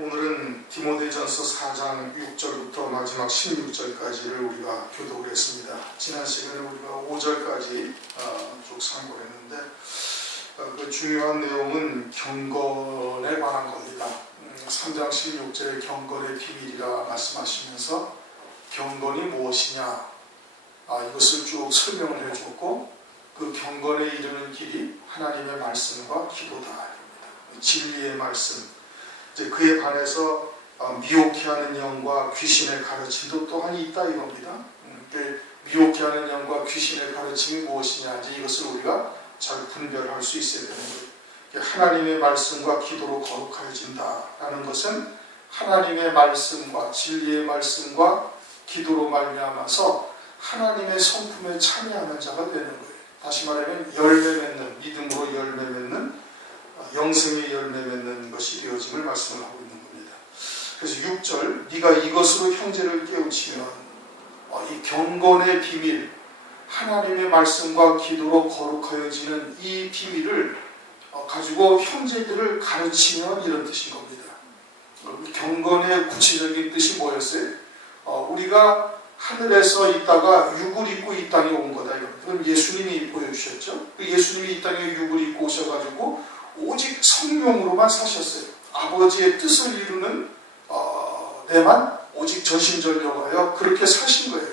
오늘은 디모데전서 4장 6절부터 마지막 16절까지를 우리가 교독을 했습니다. 지난 시간에 우리가 5절까지 쭉 상고를 했는데 그 중요한 내용은 경건에 관한 겁니다. 3장 16절에 경건의 비밀이라 말씀하시면서 경건이 무엇이냐 이것을 쭉 설명을 해줬고, 그 경건에 이르는 길이 하나님의 말씀과 기도다. 진리의 말씀, 그에 반해서 미혹해 하는 영과 귀신의 가르침도 또한 있다 이겁니다. 미혹해 하는 영과 귀신의 가르침이 무엇이냐, 이것을 우리가 잘 분별할 수 있어야 되는 거예요. 하나님의 말씀과 기도로 거룩해진다라는 것은 하나님의 말씀과 진리의 말씀과 기도로 말미암아서 하나님의 성품에 참여하는 자가 되는 거예요. 다시 말하면 열매 맺는, 믿음으로 열매 맺는, 영생의 열매 맺는 것이 되어짐을 말씀을 하고 있는 겁니다. 그래서 6절, 네가 이것으로 형제를 깨우치면, 이 경건의 비밀, 하나님의 말씀과 기도로 거룩하여지는 이 비밀을 가지고 형제들을 가르치면, 이런 뜻인 겁니다. 경건의 구체적인 뜻이 뭐였어요? 우리가 하늘에서 있다가 육을 입고 이 땅에 온 거다. 그건 예수님이 보여주셨죠. 예수님이 이 땅에 육을 입고 오셔가지고 오직 성령으로만 사셨어요. 아버지의 뜻을 이루는 데만 오직 전심전력하여 그렇게 사신 거예요.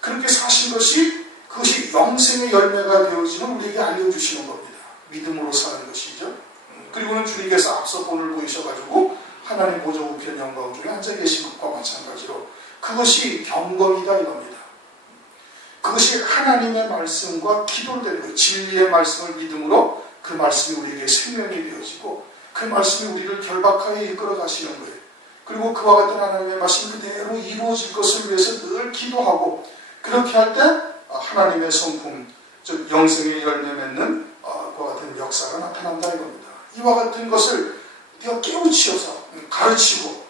그렇게 사신 것이, 그것이 영생의 열매가 되어지는 우리에게 알려주시는 겁니다. 믿음으로 사는 것이죠. 그리고는 주님께서 앞서 본을 보이셔가지고 하나님 보좌 우편 영광 중에 앉아 계신 것과 마찬가지로 그것이 경건이다 이겁니다. 그것이 하나님의 말씀과 기도로 되는 거예요. 진리의 말씀을 믿음으로 그 말씀이 우리에게 생명이 되어지고 그 말씀이 우리를 결박하여 이끌어 가시는 거예요. 그리고 그와 같은 하나님의 말씀 그대로 이루어질 것을 위해서 늘 기도하고, 그렇게 할 때 하나님의 성품, 즉 영생의 열매 맺는 그와 같은 역사가 나타난다 이겁니다. 이와 같은 것을 우리가 깨우치어서 가르치고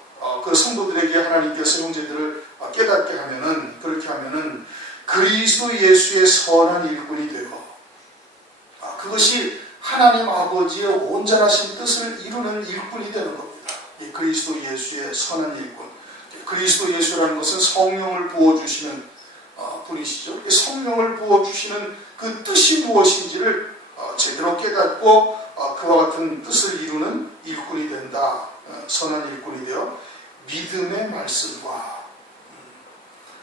그 성도들에게 하나님께서 형제들을 깨닫게 하면은, 그렇게 하면은 그리스도 예수의 선한 일꾼이 되고, 그것이 하나님 아버지의 온전하신 뜻을 이루는 일꾼이 되는 겁니다. 이 그리스도 예수의 선한 일꾼. 그리스도 예수라는 것은 성령을 부어주시는 분이시죠. 성령을 부어주시는 그 뜻이 무엇인지를 제대로 깨닫고 그와 같은 뜻을 이루는 일꾼이 된다. 선한 일꾼이 되어 믿음의 말씀과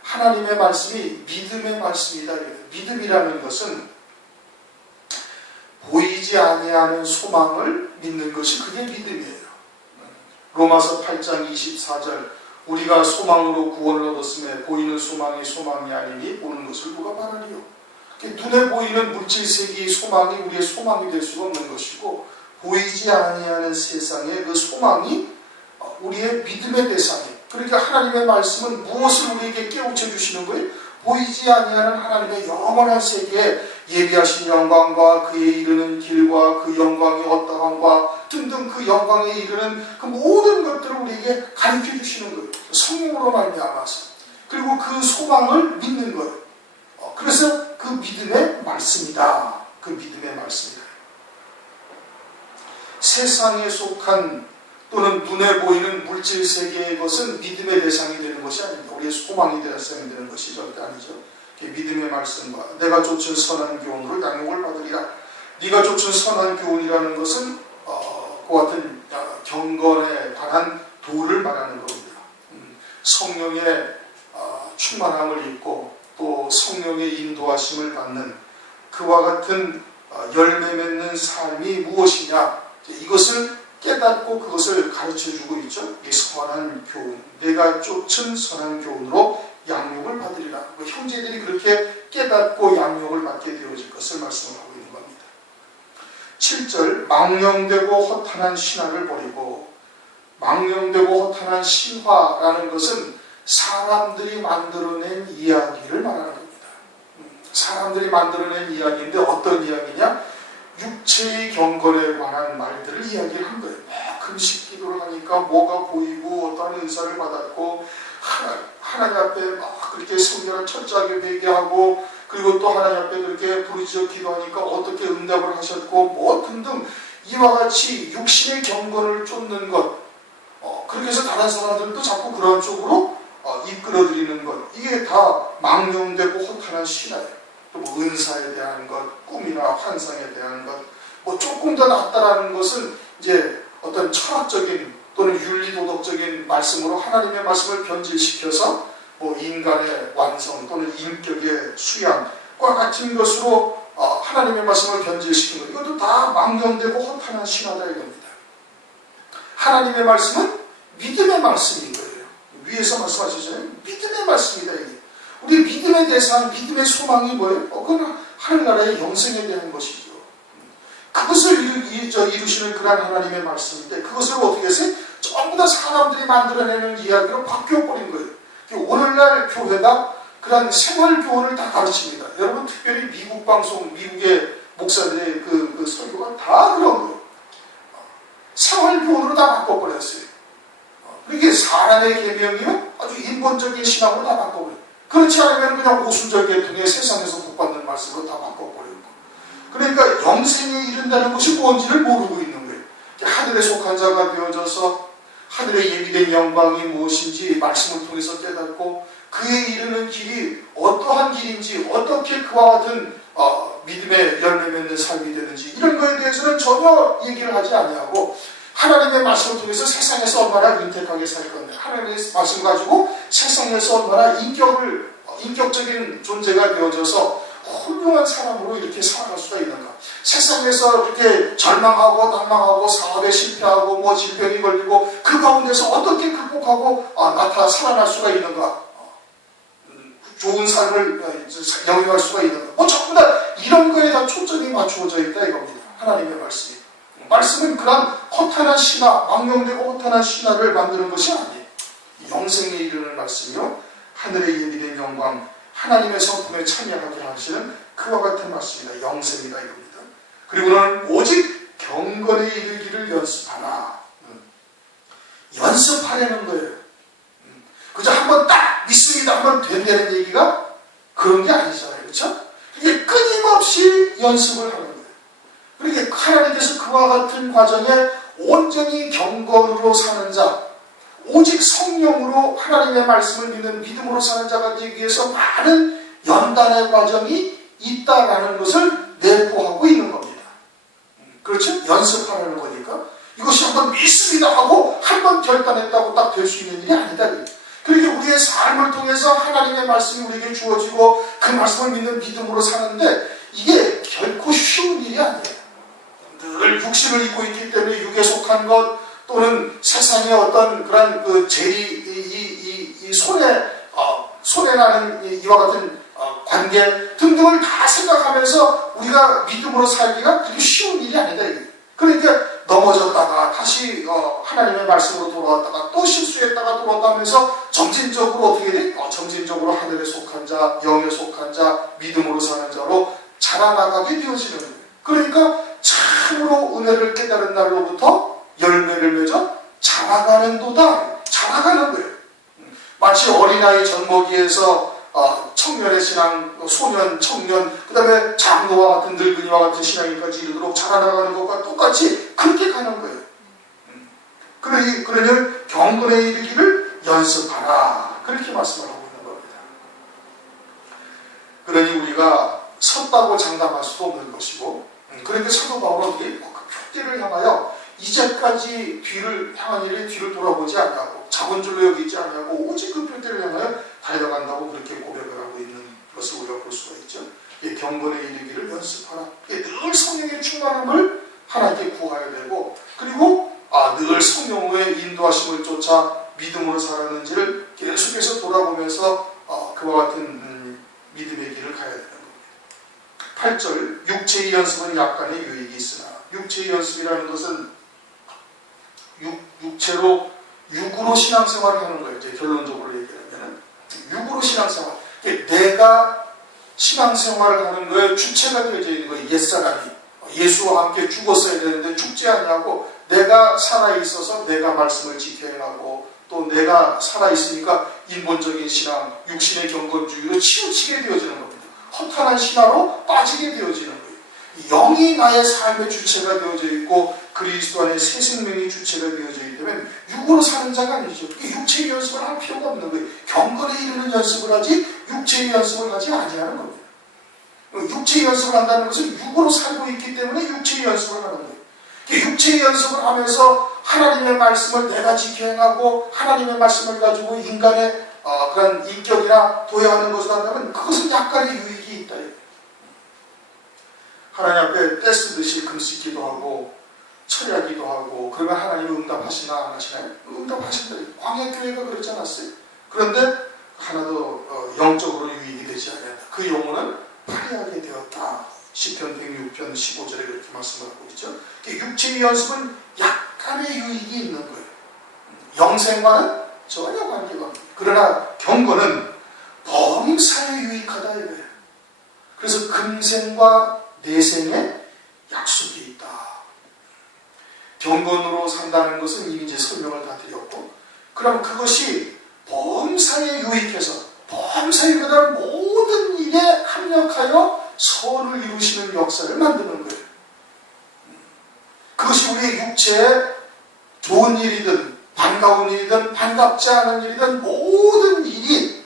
하나님의 말씀이 믿음의 말씀이다. 믿음이라는 것은 보이지 아니하는 소망을 믿는 것이 그게 믿음이에요. 로마서 8장 24절, 우리가 소망으로 구원을 얻었음에 보이는 소망이 소망이 아니니 보는 것을 누가 바라리요. 눈에 보이는 물질세계의 소망이 우리의 소망이 될 수가 없는 것이고, 보이지 아니하는 세상의 그 소망이 우리의 믿음의 대상이에요. 그러니까 하나님의 말씀은 무엇을 우리에게 깨우쳐 주시는 거예요? 보이지 아니하는 하나님의 영원한 세계에 예비하신 영광과 그에 이르는 길과 그 영광의 어떠함과 등등 그 영광에 이르는 그 모든 것들을 우리에게 가르쳐 주시는 거예요. 성령으로 말미암아서. 그리고 그 소망을 믿는 거예요. 그래서 그 믿음의 말씀이다. 그 믿음의 말씀이다. 세상에 속한 또는 눈에 보이는 물질 세계의 것은 믿음의 대상이 되는 것이 아닙니다. 우리의 소망이 대상이 되는 것이 절대 아니죠. 믿음의 말씀과 내가 쫓은 선한 교훈으로 양육을 받으리라. 네가 쫓은 선한 교훈이라는 것은 그와 같은 경건에 관한 도를 말하는 겁니다. 성령의 충만함을 입고 또 성령의 인도하심을 받는 그와 같은 열매 맺는 삶이 무엇이냐, 이것을 깨닫고 그것을 가르쳐주고 있죠. 이 선한 교훈, 내가 쫓은 선한 교훈으로 양육을 받으리라. 형제들이 그렇게 깨닫고 양육을 받게 되어질 것을 말씀을 하고 있는 겁니다. 7절, 망령되고 허탄한 신화를 버리고, 망령되고 허탄한 신화라는 것은 사람들이 만들어낸 이야기를 말하는 겁니다. 사람들이 만들어낸 이야기인데 어떤 이야기냐? 육체의 경건에 관한 말들을 이야기를 한 거예요. 금식 기도를 하니까 뭐가 보이고 어떠한 은사를 받았고 하나님 앞에 막 그렇게 성경을 철저하게 회개하고, 그리고 또 하나님 앞에 그렇게 부르짖어 기도하니까 어떻게 응답을 하셨고 뭐 등등 이와 같이 육신의 경건을 쫓는 것, 그렇게 해서 다른 사람들도 자꾸 그런 쪽으로 이끌어들이는 것, 이게 다 망령되고 허탄한 신화예요. 또 뭐 은사에 대한 것, 꿈이나 환상에 대한 것, 뭐 조금 더 낫다라는 것은 이제 어떤 철학적인 또는 윤리도덕적인 말씀으로 하나님의 말씀을 변질시켜서 뭐 인간의 완성 또는 인격의 수양과 같은 것으로 하나님의 말씀을 변질시키는 것, 이것도 다 망령되고 허탄한 신화다 이겁니다. 하나님의 말씀은 믿음의 말씀인 거예요. 위에서 말씀하셨잖아요. 믿음의 말씀이다 이게. 우리 믿음의 대상, 믿음의 소망이 뭐예요? 그건 하늘나라의 영생에 대한 것이죠. 그것을 이루시는 그런 하나님의 말씀인데, 그것을 어떻게 했어요? 전부 다 사람들이 만들어내는 이야기로 바뀌어버린 거예요. 오늘날 교회가 그런 생활교훈을 다 가르칩니다. 여러분, 특별히 미국 방송, 미국의 목사들의 그 설교가 다 그런 거예요. 생활교훈으로 다 바꿔버렸어요. 이게 사람의 계명이요? 아주 인본적인 신앙으로 다 바꿔버려요. 그렇지 않으면 그냥 오순절 계통의 세상에서 복받는 말씀으로 다 바꿔버려요. 그러니까 영생에 이른다는 것이 뭔지를 모르고 있는 거예요. 하늘에 속한 자가 되어져서 하늘에 예비된 영광이 무엇인지 말씀을 통해서 깨닫고 그에 이르는 길이 어떠한 길인지, 어떻게 그와 같은 믿음의 열매 맺는 삶이 되는지, 이런 거에 대해서는 전혀 얘기를 하지 아니하고 하나님의 말씀을 통해서 세상에서 얼마나 윤택하게 살 건데, 하나님의 말씀을 가지고 세상에서 얼마나 인격적인 존재가 되어져서 훌륭한 사람으로 이렇게 살아갈 수가 있는가, 세상에서 이렇게 절망하고 낭망하고 사업에 실패하고 뭐 질병이 걸리고 그 가운데서 어떻게 극복하고 살아날 수가 있는가, 좋은 삶을 영위할 수가 있는가, 뭐 전부 다 이런 거에 다 초점이 맞추어져 있다 이겁니다. 하나님의 말씀이. 말씀은 그런 허탄한 신화, 망령되고 허탄한 신화를 만드는 것이 아니에요. 영생에 이르는 말씀이요, 하늘에 예비된 영광, 하나님의 성품에 참여하게 하시는 그와 같은 말씀이다. 영생이다 이겁니다. 그리고는 오직 경건에 이르기를 연습하나. 연습하려는 거예요. 그저 한번 딱 믿습니다, 한번 된다는 얘기가 그런 게 아니잖아요. 그렇죠? 이게 끊임없이 연습을 하는 거예요. 그러니까 하나님께서 그와 같은 과정에 온전히 경건으로 사는 자, 오직 성령으로 하나님의 말씀을 믿는 믿음으로 사는 자가 되기 위해서 많은 연단의 과정이 있다라는 것을 내포하고 있는 겁니다. 그렇죠? 연습하라는 거니까 이것이 한번 믿습니다 하고 한번 결단했다고 딱 될 수 있는 일이 아니다. 그러니까 우리의 삶을 통해서 하나님의 말씀이 우리에게 주어지고 그 말씀을 믿는 믿음으로 사는데 이게 결코 쉬운 일이 아니에요. 늘 육신을 입고 있기 때문에 육에 속한 것 또는 세상의 어떤 그런 그 이 손에 나는 이와 같은 관계 등등을 다 생각하면서 우리가 믿음으로 살기가 그렇게 쉬운 일이 아니다. 그러니까 넘어졌다가 다시 하나님의 말씀으로 돌아왔다가 또 실수했다가 돌아왔다 하면서 점진적으로 어떻게 돼? 점진적으로 하늘에 속한 자, 영에 속한 자, 믿음으로 사는 자로 자라나가게 되어지는 거예요. 그러니까 참으로 은혜를 깨달은 날로부터 열매를 맺어 자라가는도다. 자라가는 거예요. 마치 어린아이 젖먹이에서 청년의 신앙, 소년, 청년, 그 다음에 장로와 같은 늙은이와 같은 신앙까지 이르도록 자라나가는 것과 똑같이 그렇게 가는 거예요. 그러니 경건에 이르기를 연습하라. 그렇게 말씀을 하고 있는 겁니다. 그러니 우리가 섰다고 장담할 수도 없는 것이고, 그러니까 사도 바울은 그 표대를 향하여 이제까지 뒤를 향한 일에 뒤를 돌아보지 않냐고, 작은 줄로 여기지 않냐고, 오직 그 표대를 향하여 달려간다고 그렇게 고백을 하고 있는 것을 우리가 볼 수가 있죠. 경건에 이르기를 연습하라. 늘 성령의 충만함을 하나님께 구해야 되고, 그리고 늘 성령의 인도하심을 쫓아 믿음으로 살았는지를 계속해서 돌아보면서 그와 같은 믿음의 길을 가야 되는 겁니다. 8절, 육체의 연습은 약간의 유익이 있으나, 육체의 연습이라는 것은 육으로 신앙생활을 하는 거예요. 이제 결론적으로 얘기하면 육으로 신앙생활, 내가 신앙생활을 하는 거에 주체가 되어져 있는 거예요. 옛사람이 예수와 함께 죽었어야 되는데 죽지 않냐고, 내가 살아있어서 내가 말씀을 지켜야 하고, 또 내가 살아있으니까 인본적인 신앙, 육신의 경건주의로 치우치게 되어지는 겁니다. 허탄한 신화로 빠지게 되어지는 거예요. 영이 나의 삶의 주체가 되어져 있고 그리스도 안에 새 생명이 주체가 되어져 있는데, 되면 육으로 사는 자가 아니죠. 육체의 연습을 할 필요가 없는 거예요. 경건에 이르는 연습을 하지 육체의 연습을 하지 아니하는 겁니다. 육체의 연습을 한다는 것은 육으로 살고 있기 때문에 육체의 연습을 하는 거예요. 육체의 연습을 하면서 하나님의 말씀을 내가 지켜 행하고 하나님의 말씀을 가지고 인간의 그런 인격이나 도야하는 것을 한다면 그것은 약간의 유익이 있다. 하나님 앞에 떼쓰듯이 금쓰기도 하고 철야기도 하고 그러면 하나님이 응답하시나 안 하시나요? 응답하신다. 광야교회가 그렇지 않았어요? 그런데 하나도 영적으로 유익이 되지 않았다. 그 영혼은 파리하게 되었다. 시편 106편 15절에 그렇게 말씀을 하고 있죠. 육체의 연습은 약간의 유익이 있는 거예요. 영생과는 전혀 관계가 없어요. 그러나 경건은 범사에 유익하다 이거예요. 그래서 금생과 내생에 약속이 있다. 경건으로 산다는 것은 이미 이제 설명을 다 드렸고, 그럼 그것이 범사에 유익해서 범사에 그다음 모든 일에 합력하여 선을 이루시는 역사를 만드는 거예요. 그것이 우리의 육체에 좋은 일이든 반가운 일이든 반갑지 않은 일이든 모든 일이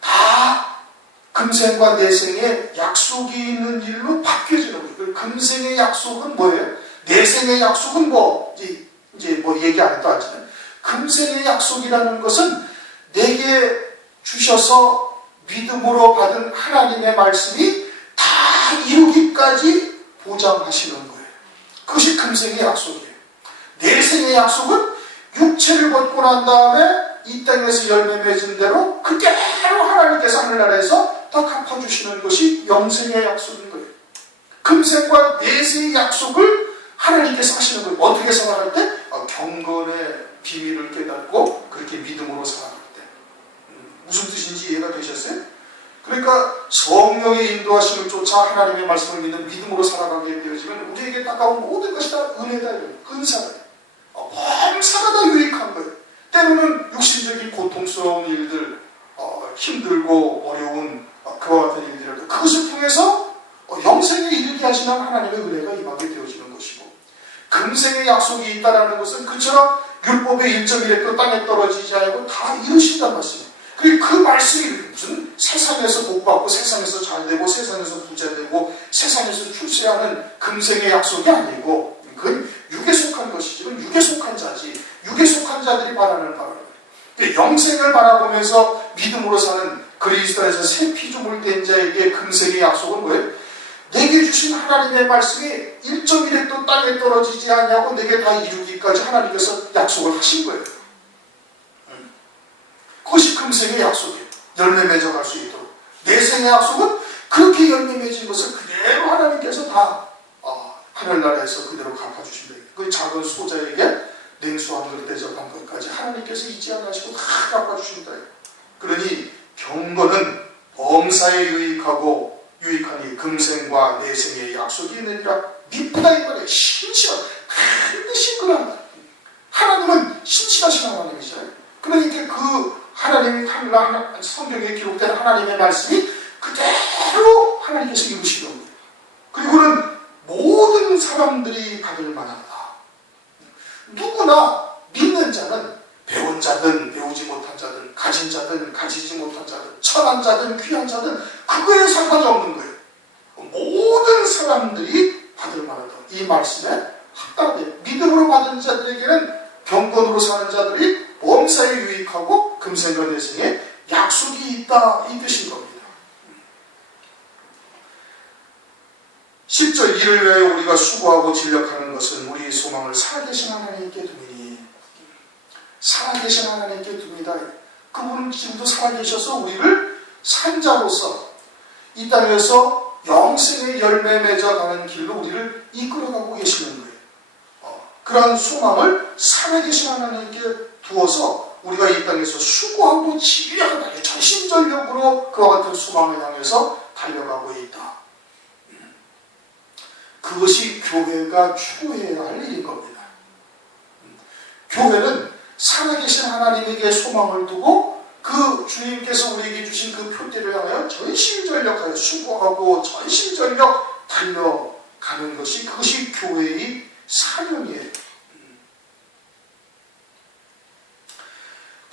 다 금생과 내생에 약속이 있는 일로 바뀌어지는 거예요. 금생의 약속은 뭐예요? 내생의 약속은 이제 뭐 얘기 안 해도 알잖아요. 금생의 약속이라는 것은 내게 주셔서 믿음으로 받은 하나님의 말씀이 다 이루기까지 보장하시는 거예요. 그것이 금생의 약속이에요. 내생의 약속은 육체를 벗고 난 다음에 이 땅에서 열매 맺은 대로 그대로 하나님께서 하늘나라에서 다 갚아주시는 것이 영생의 약속인 거예요. 금생과 내생의 약속을 하나님께서 하시는 거예요. 어떻게 살아갈 때? 경건의 비밀을 깨닫고 그렇게 믿음으로 살아갈 때. 무슨 뜻인지 이해가 되셨어요? 그러니까 성령의 인도하심을 쫓아 하나님의 말씀을 믿는 믿음으로 살아가게 되어지면 우리에게 따가운 모든 것이 다 은혜다, 은사다. 범사가 다 유익한 거예요. 때로는 육신적인 고통스러운 일들, 힘들고 어려운 그와 같은 일들을 그것을 통해서 영생에 이르게 하시는 하나님의 은혜가 임하게 되어지는 것이고, 금생의 약속이 있다는 것은 그처럼 율법의 1.1획도 땅에 떨어지지 않고 다 이루신다는 말씀이에요. 그 말씀이 무슨 세상에서 복받고 세상에서 잘되고 세상에서 부자되고 세상에서 출세하는 금생의 약속이 아니고 그건 육에 속한 것이지. 그건 육에 속한 자지. 육에 속한 자들이 바라는 바라는 영생을 바라보면서 믿음으로 사는 그리스도 안에서 새 피조물 된 자에게 금생의 약속은 뭐예요? 내게 주신 하나님의 말씀이 1.1획도 땅에 떨어지지 않냐고 내게 다 이루기까지 하나님께서 약속을 하신 거예요. 그것이 금생의 약속이에요. 열매 맺어갈 수 있도록. 내생의 약속은 그렇게 열매 맺은 것을 그대로 하나님께서 다 하늘나라에서 그대로 갚아주신다. 그 작은 소자에게 냉수 한 그릇 대접한 것까지 하나님께서 잊지 않으시고 다 갚아주신다. 그러니 경건은 범사에 유익하니 금생과 내생의 약속이 있느니라. 미쁘다 이거네. 신실한 반드시 그런 하나님은 신실하신 하나님이잖아요. 그러니까 그 하나님이 성경에 기록된 하나님의 말씀이 그대로 하나님께서 이루시는 거예요. 그리고는 모든 사람들이 받을 만하다. 누구나 믿는 자는 배운 자든 배우지 못한 자든 가진 자든 가지지 못한 자든 천한 자든 귀한 자든 그거에 상관이 없는 거예요. 모든 사람들이 받을 만하다. 이 말씀에 합당해요. 믿음으로 받은 자들에게는 경건으로 사는 자들이 범사에 유익하고 금생과 내생에 약속이 있다 이 뜻인 겁니다. 10절 이를 위하여 우리가 수고하고 진력하는 것은 우리의 소망을 살아계신 하나님께 둡니다. 살아계신 하나님께 둡니다. 그분은 지금도 살아계셔서 우리를 산자로서 이 땅에서 영생의 열매 맺어가는 길로 우리를 이끌어가고 계시는 거예요. 그러한 소망을 살아계신 하나님께 두어서 우리가 이 땅에서 수고하고 진력하다. 전심전력으로 그와 같은 소망을 향해서 달려가고 있다. 그것이 교회가 추구해야 할 일인 겁니다. 교회는 살아계신 하나님에게 소망을 두고 그 주님께서 우리에게 주신 그 표대를 향하여 전심전력하여 수고하고 전심전력 달려가는 것이 그것이 교회의 사명이에요.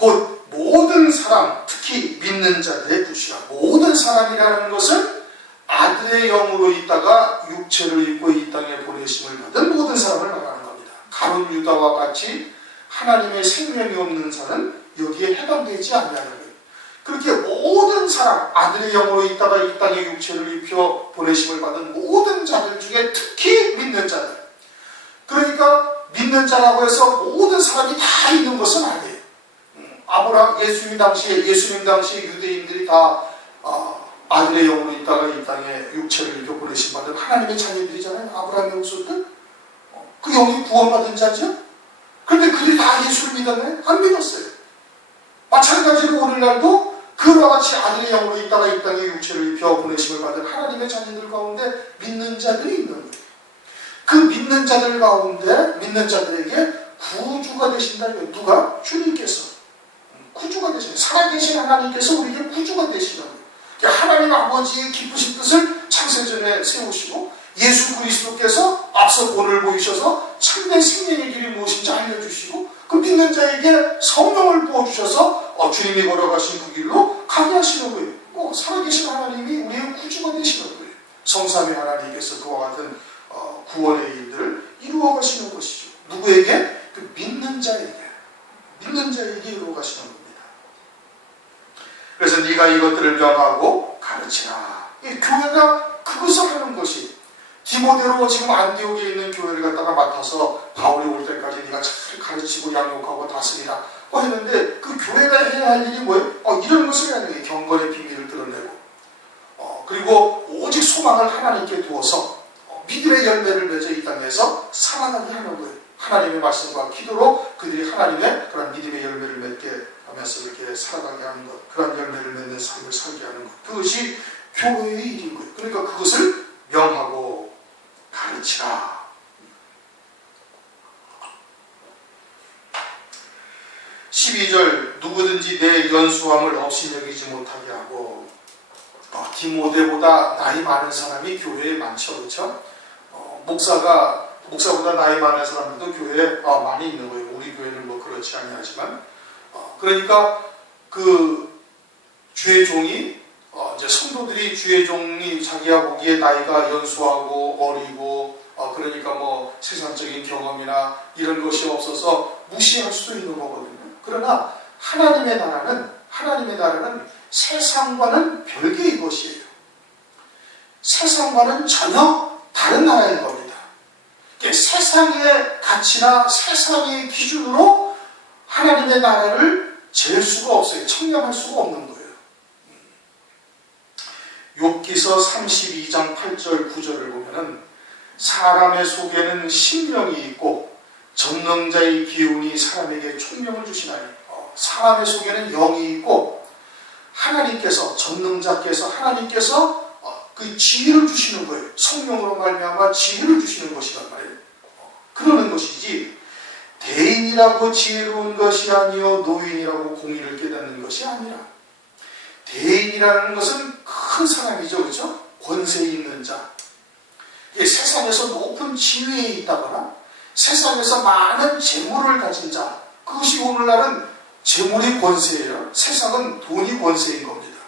곧 모든 사람, 특히 믿는 자들의 구시라. 모든 사람이라는 것은 아들의 영으로 있다가 육체를 입고 이 땅에 보내심을 받은 모든 사람을 말하는 겁니다. 가룟 유다와 같이 하나님의 생명이 없는 자는 여기에 해당되지 않냐는 거예요. 그렇게 모든 사람, 아들의 영으로 있다가 이 땅에 육체를 입혀 보내심을 받은 모든 자들 중에 특히 믿는 자들. 그러니까 믿는 자라고 해서 모든 사람이 다 있는 것은 아니에요. 예수님 당시에 유대인들이 다 아들의 영으로 있다가 이 땅에 육체를 입혀 보내심 받은 하나님의 자녀들이잖아요. 아브라함의 후손들. 그 영이 구원받은 자죠. 그런데 그들이 다 예수를 믿었나요? 안 믿었어요. 마찬가지로 오늘날도 그와 같이 아들의 영으로 있다가 이 땅에 육체를 입혀 보내심을 받은 하나님의 자녀들 가운데 믿는 자들이 있는 거예요. 그 믿는 자들 가운데 믿는 자들에게 구주가 되신다는 거예요. 누가? 주님께서. 구주가 되시는, 살아계신 하나님께서 우리에게 구주가 되시는 거예요. 하나님 아버지의 기쁘신 뜻을 창세전에 세우시고 예수 그리스도께서 앞서 본을 보이셔서 참된 생명의 길이 무엇인지 알려주시고 그 믿는 자에게 성령을 부어주셔서 주님이 걸어가신 그 길로 가게 하시는 거예요. 살아계신 하나님이 우리의 구주가 되시는 거예요. 성삼위 하나님께서 그와 같은 구원의 일들을 이루어 가시는 것이죠. 누구에게? 그 믿는 자에게 이루어 가시는 겁니다. 그래서 네가 이것들을 명하고 가르치라. 이 교회가 그것을 하는 것이 디모데로 지금 안디옥에 있는 교회를 갖다가 맡아서 바울이 올 때까지 네가 잘 가르치고 양육하고 다스리라 했는데 그 교회가 해야 할 일이 뭐예요? 이런 것을 해야 돼요. 경건의 비밀을 드러내고 그리고 오직 소망을 하나님께 두어서 믿음의 열매를 맺어 이 땅에서 살아가게 하는 거예요. 하나님의 말씀과 기도로 그들이 하나님의 그런 믿음의 열매를 맺게 하면서 이렇게 살아가게 하는 것, 그런 열매를 맺는 삶을 살게 하는 것, 그것이 교회의 일인 거예요. 그러니까 그것을 명하고 가르치라. 12절 누구든지 내 연수함을 없이 여기지 못하게 하고 디모데보다 나이 많은 사람이 교회에 많죠. 그렇죠? 목사보다 나이 많은 사람들도 교회에 많이 있는 거예요. 우리 교회는 뭐 그렇지 아니하지만 그러니까 그 주의 종이 이제 성도들이 주의 종이 자기가 보기에 나이가 연수하고 어리고 그러니까 뭐 세상적인 경험이나 이런 것이 없어서 무시할 수도 있는 거거든요. 그러나 하나님의 나라는 세상과는 별개의 것이에요. 세상과는 전혀 다른 나라인 겁니다. 세상의 가치나 세상의 기준으로 하나님의 나라를 잴 수가 없어요. 청량할 수가 없는 거예요. 욥기서 32장 8절 9절을 보면은 사람의 속에는 신명이 있고 전능자의 기운이 사람에게 총명을 주시나니 사람의 속에는 영이 있고 하나님께서 전능자께서 하나님께서 그 지혜를 주시는 거예요. 성령으로 말미암아 지혜를 주시는 것이란 말이에요. 그러는 것이지 대인이라고 지혜로운 것이 아니요 노인이라고 공의를 깨닫는 것이 아니라 대인이라는 것은 큰 사람이죠. 그렇죠? 권세 있는 자. 세상에서 높은 지위에 있다거나 세상에서 많은 재물을 가진 자. 그것이 오늘날은 재물이 권세예요. 세상은 돈이 권세인 겁니다.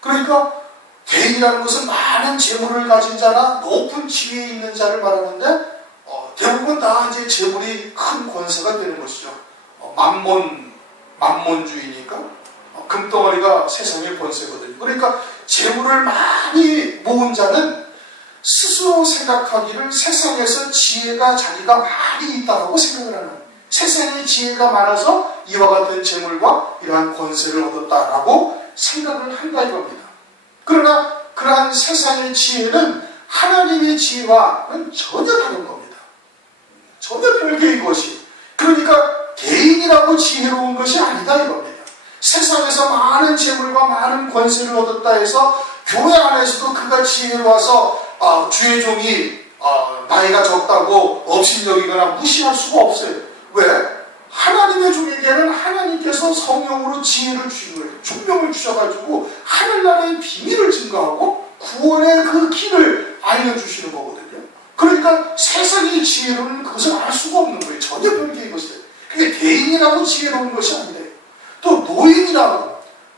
그러니까 대인이라는 것은 많은 재물을 가진 자나 높은 지위에 있는 자를 말하는데 대부분 다 이제 재물이 큰 권세가 되는 것이죠. 만몬주의니까 금덩어리가 세상의 권세거든요. 그러니까 재물을 많이 모은 자는 스스로 생각하기를 세상에서 지혜가 자기가 많이 있다고 생각을 하는 거예요. 세상에 지혜가 많아서 이와 같은 재물과 이러한 권세를 얻었다라고 생각을 한다 이겁니다. 그러나 그러한 세상의 지혜는 하나님의 지혜와는 전혀 다른 겁니다. 전혀 별개의 것이. 그러니까 개인이라고 지혜로운 것이 아니다 이겁니다. 세상에서 많은 재물과 많은 권세를 얻었다 해서 교회 안에서도 그가 지혜로워서 주의 종이 나이가 적다고 업신여기거나 무시할 수가 없어요. 왜? 하나님의 종에게는 하나님께서 성령으로 지혜를 주신 거예요. 총명을 주셔가지고 하늘나라의 비밀을 증거하고 구원의 그 길을 알려주시는 거거든요. 그러니까 세상의 지혜로는 그것을 알 수가 없는 거예요. 전혀 별개의 것이에요. 그게 대인이라고 지혜로운 것이 아니에요. 또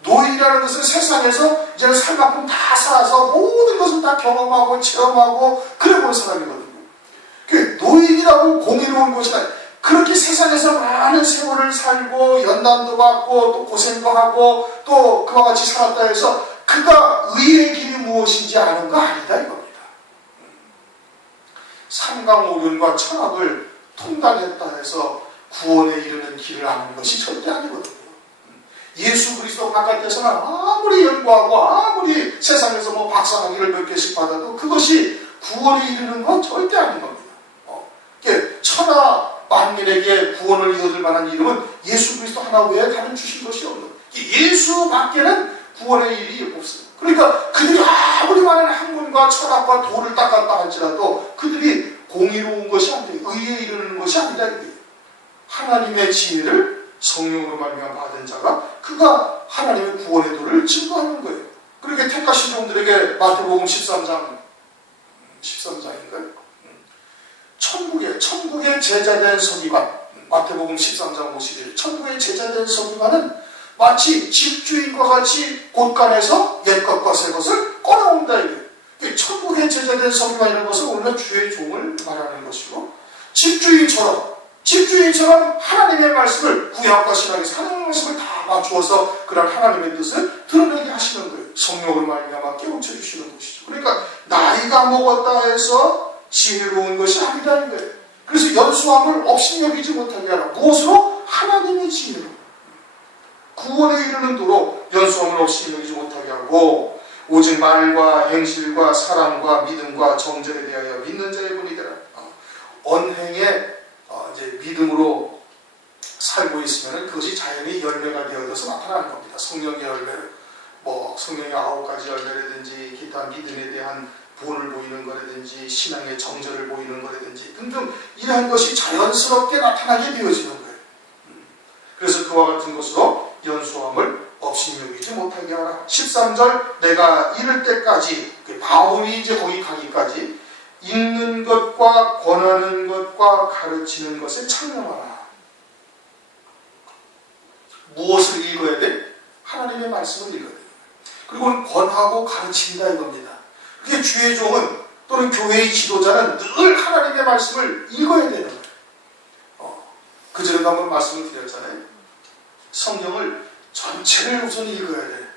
노인이라는 것은 세상에서 이제는 살만큼 다 살아서 모든 것을 다 경험하고 체험하고 그래 본 사람이거든요. 그 노인이라고 공의로운 것이 아니라 그렇게 세상에서 많은 세월을 살고 연단도 받고 또 고생도 하고 또 그와 같이 살았다 해서 그가 의의 길이 무엇인지 아는 거 아니다 이겁니다. 삼강오륜과 천악을 통달했다 해서 구원에 이르는 길을 아는 것이 절대 아니거든요. 예수 그리스도 바깥에서는 아무리 연구하고 아무리 세상에서 뭐 박사학위를 몇 개씩 받아도 그것이 구원에 이르는 건 절대 아닌 겁니다. 천하 만민에게 구원을 얻을 만한 이름은 예수 그리스도 하나 외에 다른 주신 것이 없는, 예수 밖에는 구원의 일이 없어요. 그러니까 그들이 아무리 많은 학문과 철학과 도를 닦았다 할지라도 그들이 공의로운 것이 아니다, 의에 이르는 것이 아니다. 하나님의 지혜를 성령으로 말미암아 받은 자가 그가 하나님의 구원의 도를 증거하는 거예요. 그렇게 택하신 종들에게 마태복음 13장인가요? 천국의 제자된 서기관, 마태복음 13장 51, 천국의 제자된 서기관은 마치 집주인과 같이 곳간에서 옛것과 새것을 꺼내온다. 이게 천국의 제자된 서기관이라는 것은 오늘 주의 종을 말하는 것이고, 집주인처럼 하나님의 말씀을 구약과 신약에서 하나님의 말씀을 다 맞추어서 그런 하나님의 뜻을 드러내게 하시는 거예요. 성령으로 말미암아 깨우쳐 주시는 것이죠. 그러니까 나이가 먹었다 해서 지혜로운 것이 아니라는 거예요. 그래서 연수함을 업신여기지 못하게 하라. 무엇으로? 하나님의 지혜로. 구원에 이르는 도로 연수함을 업신여기지 못하게 하고, 오직 말과 행실과 사랑과 믿음과 정절에 대하여 믿는 자의 분이 되라. 언행에 이제 믿음으로 살고 있으면 그것이 자연히 열매가 되어져서 나타나는 겁니다. 성령의 열매, 성령의 9가지 열매라든지 기타 믿음에 대한 본을 보이는 거라든지 신앙의 정절을 보이는 거라든지 등등 이러한 것이 자연스럽게 나타나게 되어지는 거예요. 그래서 그와 같은 것으로 연수함을 업신여기지 못하게 하라. 13절 내가 이를 때까지, 바울이 이제 거기 가기까지 읽는 것과 권하는 것과 가르치는 것에 창념하라. 무엇을 읽어야 돼? 하나님의 말씀을 읽어야 돼. 그리고 권하고 가르친다 이겁니다. 그게 주의 종은 또는 교회의 지도자는 늘 하나님의 말씀을 읽어야 되는 거예요. 그전에도 한번 말씀을 드렸잖아요. 성경을 전체를 우선 읽어야 돼.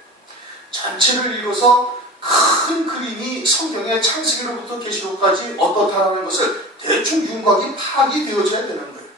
전체를 읽어서 큰 그림이 성경의 창세기로부터 계시록까지 어떻다라는 것을 대충 윤곽이 파악이 되어져야 되는 거예요.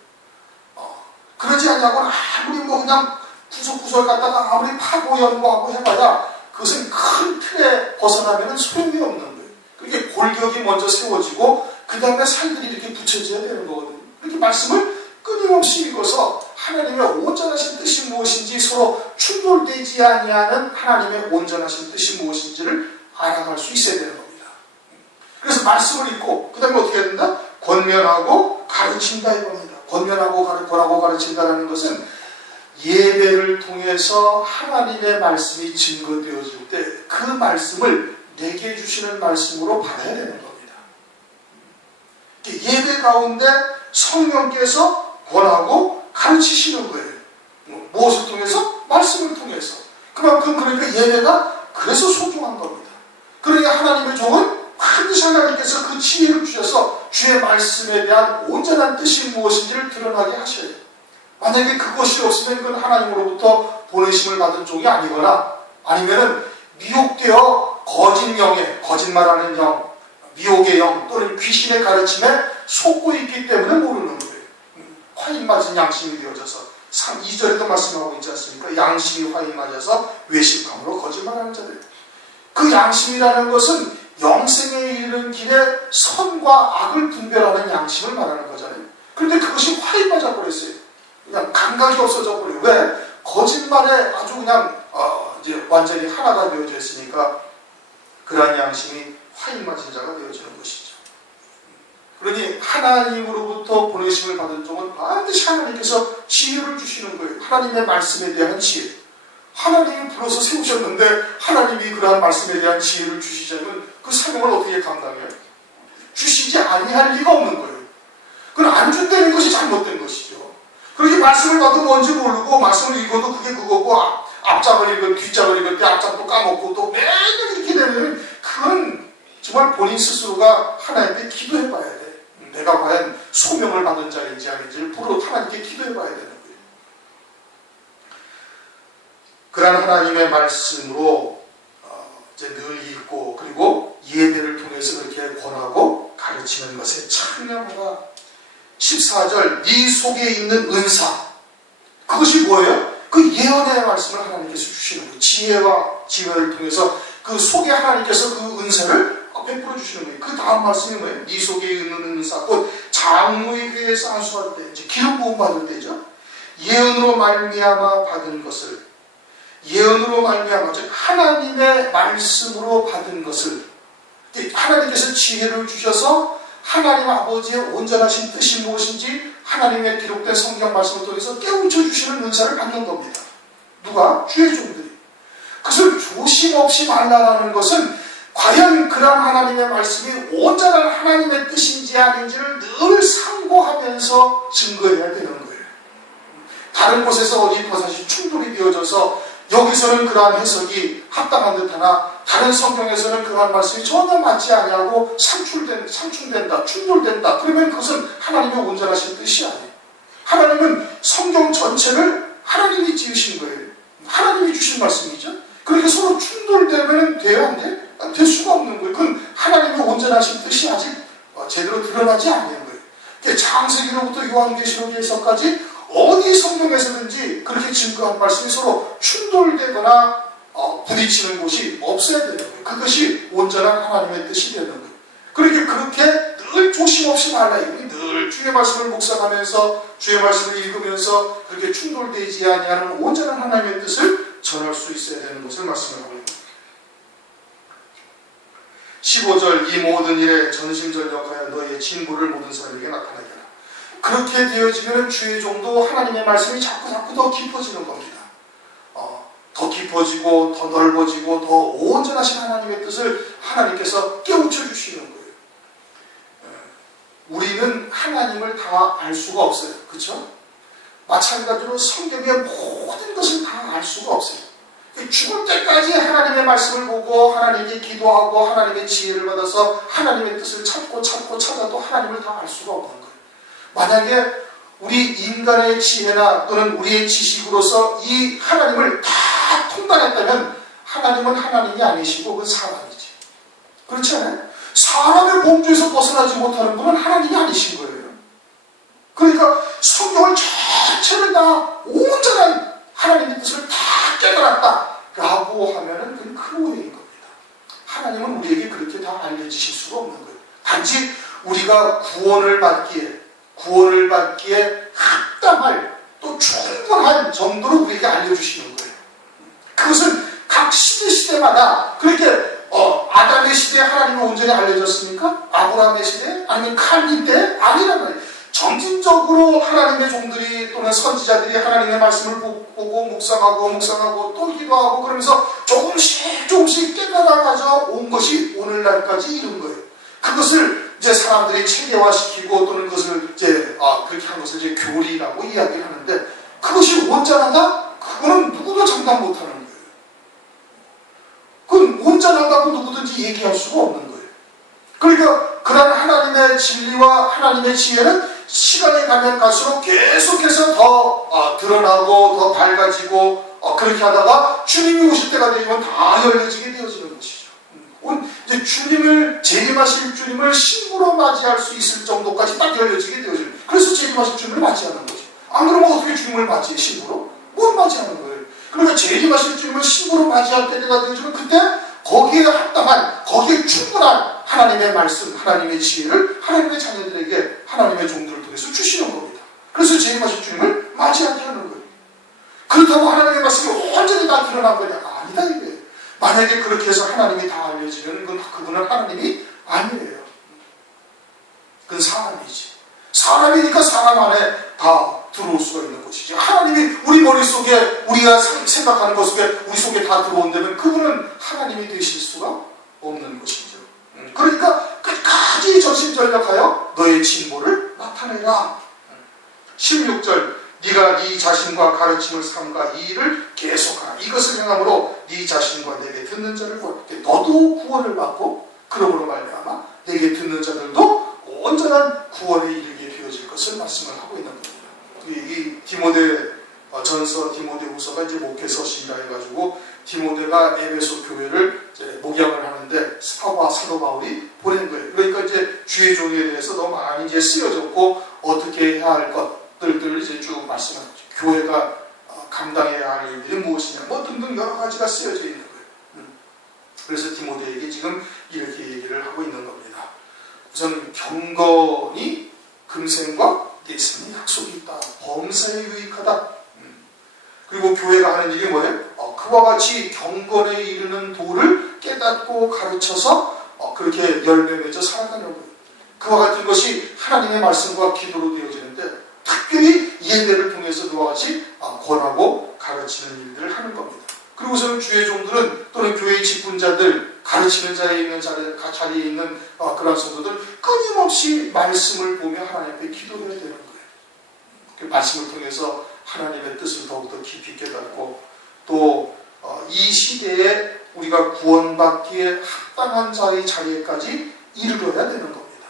그러지 않냐고는 아무리 그냥 구석구석 갖다가 아무리 파고 연구하고 해봐야 그것은 큰 틀에 벗어나면 소용이 없는 거예요. 그게 골격이 먼저 세워지고 그 다음에 살들이 이렇게 붙여져야 되는 거거든요. 이렇게 말씀을 끊임없이 읽어서 하나님의 온전하신 뜻이 무엇인지 서로 충돌되지 아니하는 하나님의 온전하신 뜻이 무엇인지를 알아갈 수 있어야 되는 겁니다. 그래서 말씀을 읽고 그 다음에 어떻게 해야 된다? 권면하고 가르친다 이겁니다. 권하고 가르친다는 것은 예배를 통해서 하나님의 말씀이 증거되어질 때 그 말씀을 내게 주시는 말씀으로 받아야 되는 겁니다. 예배 가운데 성령께서 권하고 가르치시는 거예요. 무엇을 통해서? 말씀을 통해서. 그러니까 예배가 그래서 소중한 겁니다. 그러니까 하나님의 종은 반드시 하나님께서 그 지혜를 주셔서 주의 말씀에 대한 온전한 뜻이 무엇인지를 드러나게 하셔야 돼요. 만약에 그것이 없으면 그건 하나님으로부터 보내심을 받은 종이 아니거나 아니면은 미혹되어 거짓 영에, 거짓말하는 영, 미혹의 영 또는 귀신의 가르침에 속고 있기 때문에 모르는 거예요. 화인 맞은 양심이 되어져서 2절에도 말씀하고 있지 않습니까? 양심이 화인 맞아서 외식함으로 거짓말하는 자들. 그 양심이라는 것은 영생에 이르는 길에 선과 악을 분별하는 양심을 말하는 거잖아요. 그런데 그것이 화인 맞아버렸어요. 그냥 감각이 없어져 버려요. 왜? 거짓말에 아주 그냥 이제 완전히 하나가 되어져 있으니까 그러한 양심이 화인 맞은 자가 되어지는 것이죠. 그러니 하나님으로부터 보내심을 받은 종은 반드시 하나님께서 지혜를 주시는 거예요. 하나님의 말씀에 대한 지혜. 하나님이 불러서 세우셨는데 하나님이 그러한 말씀에 대한 지혜를 주시자면 그 사명을 어떻게 감당해요? 주시지 아니할 리가 없는 거예요. 그건 안 준다는 것이 잘못된 것이죠. 그렇게 말씀을 봐도 뭔지 모르고 말씀을 읽어도 그게 그거고 앞장을 읽고 뒷장을 읽을 때 앞장도 까먹고 또 매일 이렇게 되면 그건 정말 본인 스스로가 하나님께 기도해 봐야 돼. 내가 과연 소명을 받은 자인지 아닌지를 부러 하나님께 기도해 봐야 되는 거예요. 그러한 하나님의 말씀으로 이제 늘 읽고 그리고 예배를 통해서 그렇게 권하고 가르치는 것에 참여하라. 14절 네 속에 있는 은사, 그것이 뭐예요? 그 예언의 말씀을 하나님께서 주시는 거예요. 지혜를 통해서 그 속에 하나님께서 그 은사를 베풀어 주시는 거예요. 그 다음 말씀이 뭐예요? 네 속에 있는 은사, 곧 장로회에서 안수할 때, 이제 기름 부음 받을 때죠. 예언으로 말미암아 받은 것을, 예언으로 말미암아 즉 하나님의 말씀으로 받은 것을, 하나님께서 지혜를 주셔서 하나님 아버지의 온전하신 뜻이 무엇인지 하나님의 기록된 성경 말씀을 통해서 깨우쳐 주시는 은사를 받는 겁니다. 누가? 주의 종들이. 그것을 조심없이 말라라는 것은 과연 그런 하나님의 말씀이 온전한 하나님의 뜻인지 아닌지를 늘 상고하면서 증거해야 되는 거예요. 다른 곳에서 어디 버섯이 충돌이 되어져서 여기서는 그러한 해석이 합당한 듯하나 다른 성경에서는 그러한 말씀이 전혀 맞지 아니하고 상충된다, 충돌된다. 그러면 그것은 하나님의 온전하신 뜻이 아니에요. 하나님은 성경 전체를 하나님이 지으신 거예요. 하나님이 주신 말씀이죠. 그렇게 서로 충돌되면 돼야 안 돼? 될 수가 없는 거예요. 그건 하나님의 온전하신 뜻이 아직 제대로 드러나지 않는 거예요. 창세기로부터 요한계시록에서까지 어디 성경에서든지 그렇게 증거한 말씀이 서로 충돌되거나 부딪히는 곳이 없어야 되는 거예요. 그것이 온전한 하나님의 뜻이 되는 거예요. 그렇게 늘 조심없이 말라. 늘 주의 말씀을 묵상하면서 주의 말씀을 읽으면서 그렇게 충돌되지 아니하는 온전한 하나님의 뜻을 전할 수 있어야 되는 것을 말씀하고 있습니다. 15절 이 모든 일에 전심전력하여 너의 진보를 모든 사람에게 나타나게 하라. 그렇게 되어지면 주의 종도 하나님의 말씀이 자꾸 더 깊어지는 겁니다. 더 깊어지고 더 넓어지고 더 온전하신 하나님의 뜻을 하나님께서 깨우쳐 주시는 거예요. 우리는 하나님을 다 알 수가 없어요. 그렇죠? 마찬가지로 성경의 모든 것을 다 알 수가 없어요. 죽을 때까지 하나님의 말씀을 보고 하나님께 기도하고 하나님의 지혜를 받아서 하나님의 뜻을 찾고 찾아도 하나님을 다 알 수가 없는 거예요. 만약에 우리 인간의 지혜나 또는 우리의 지식으로서 이 하나님을 다 통달했다면 하나님은 하나님이 아니시고 그건 사람이지. 그렇지 않아요? 사람의 범주에서 벗어나지 못하는 분은 하나님이 아니신 거예요. 그러니까 성경을 전체를 다 온전한 하나님의 뜻을 다 깨달았다 라고 하면은 그건 큰 오해인 겁니다. 하나님은 우리에게 그렇게 다 알려주실 수가 없는 거예요. 단지 우리가 구원을 받기에 합당할 또 충분한 정도로 우리에게 알려주시는 거예요. 그것은 각 시대마다 그렇게 아담의 시대에 하나님은 온전히 알려졌습니까? 아브라함의 시대? 아니면 칼빈 때? 아니란 말이에요. 점진적으로 하나님의 종들이 또는 선지자들이 하나님의 말씀을 보고 묵상하고 또 기도하고 그러면서 조금씩 깨달아가져 온 것이 오늘날까지 이른 거예요. 그것을 이제 사람들이 체계화시키고 또는 그것을 이제 그렇게 한 것을 이제 교리라고 이야기를 하는데 그것이 온전하다? 그거는 누구도 장담 못하는 거예요. 그건 온전하다고 누구든지 얘기할 수가 없는 거예요. 그러니까 그런 하나님의 진리와 하나님의 지혜는 시간이 가면 갈수록 계속해서 더 드러나고 더 밝아지고 그렇게 하다가 주님이 오실 때가 되면 다 열려지게 되어지는 것이죠. 이제 주님을 재림하실 주님을 신부로 맞이할 수 있을 정도까지 딱 열려지게 되어지는. 그래서 재림하실 주님을 맞이하는 거죠. 안 그러면 어떻게 주님을 맞이해? 신부로? 못 맞이하는 거예요. 그러니까 재림하실 주님을 신부로 맞이할 때가 되어지면 그때 거기에 합당한, 거기에 충분한 하나님의 말씀, 하나님의 지혜를 하나님의 자녀들에게 하나님의 종들을 통해서 주시는 겁니다. 그래서 재림하실 주님을 맞이하게 하는 거예요. 그렇다고 하나님의 말씀이 완전히 다 드러난 거냐? 아니다 이거예요. 만약에 그렇게 해서 하나님이 다 알려지면 그분은 하나님이 아니에요. 그건 사람이지. 사람이니까 사람 안에 다 들어올 수가 있는 것이지. 하나님이 우리 머릿속에 우리가 생각하는 것 속에 우리 속에 다 들어온다면 그분은 하나님이 되실 수가 없는 것이죠. 그러니까 끝까지 전심전력하여 너의 진보를 나타내라. 16절 네가 네 자신과 가르침을 삼가 이 일을 계속하라. 이것을 행함으로 네 자신과 내게 듣는 자를 구하게 너도 구원을 받고 그러므로 말미암아 내게 듣는 자들도 온전한 구원에 이르게 되어질 것을 말씀을 하고 있는 겁니다. 이 디모데 전서, 디모데 후서가 이제 목회서신이라 해가지고 디모데가 에베소 교회를 이제 목양을 하는데 사도 바울이 보낸 거예요. 그러니까 이제 주의 종에 대해서 너무 많이 이제 쓰여졌고 어떻게 해야 할 것들을 이제 쭉 말씀하죠. 교회가 감당해야 할 일들이 무엇이냐, 뭐 등등 여러 가지가 쓰여져 있는 거예요. 그래서 디모데에게 지금 이렇게 얘기를 하고 있는 겁니다. 우선 경건이 금생과 예수님의 약속이 있다. 범사에 유익하다. 그리고 교회가 하는 일이 뭐예요? 그와 같이 경건에 이르는 도를 깨닫고 가르쳐서 그렇게 열매 맺어 살아가려고요. 그와 같은 것이 하나님의 말씀과 기도로 되어지는데 특별히 예배를 통해서 그와 같이 권하고 가르치는 일들을 하는 겁니다. 그리고서는 주의 종들은 또는 교회의 직분자들, 가르치는 자리에 있는 그런 성도들 끊임없이 말씀을 보며 하나님 앞에 기도해야 되는 거예요. 그 말씀을 통해서 하나님의 뜻을 더욱더 깊이 깨닫고 또 이 시대에 우리가 구원받기에 합당한 자의 자리에까지 이르러야 되는 겁니다.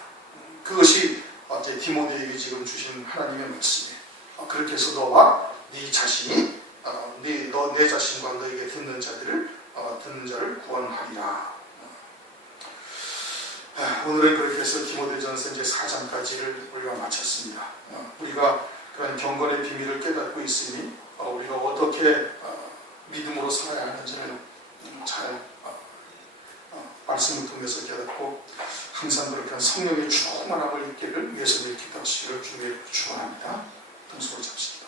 그것이 이제 디모데에게 지금 주신 하나님의 말씀이에요. 그렇게 해서 너와 네 자신이 내 자신과 너에게 듣는 자를 구원하리라. 오늘은 그렇게 해서 디모데전서 이제 4장까지를 우리가 마쳤습니다. 우리가 그런 경건의 비밀을 깨닫고 있으니 우리가 어떻게 믿음으로 살아야 하는지를 잘 말씀을 통해서 깨닫고 항상 그렇게 성령의 충만함을 입기를 위해서 기도하시기를 주님의 축원합니다. 동서로 잡시다.